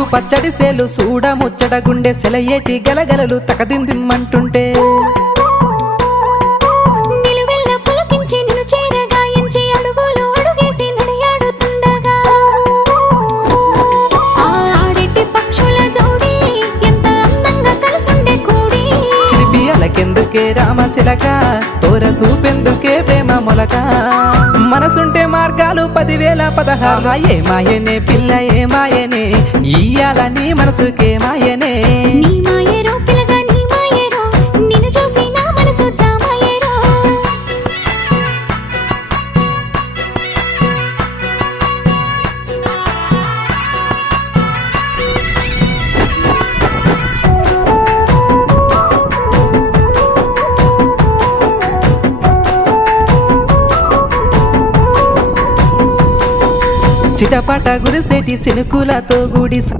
ముద్దు పచ్చడి సేలు సూడ ముచ్చట గుండె సెలయేటి గలగలలు తకదిందిమ్మంటుంటే నిలువెల్ల పులకించి నిన్ను చేరగాయించి అడుగులు అడుగేసి నడియాడుతుండగా ఆడెట్టి పక్షుల జోడి ఎంత అందంగా కలుసుండే కూడి చిలిపి అలకెందుకే రామశిలక తోర సూపెందుకే ప్రేమ మొలక మనసుంటే మార్గాలు 10,016 ఏ మాయనే పిల్ల ఏ మాయనే ఇయ్యాల నీ మనసుకే మాయనే నీ మాయేరో పిల్లగా నీ మాయేరో నిన్ను చూసి నా మనసు జామాయేరో చిటపట గురిసేటి సినుకులతో గుడి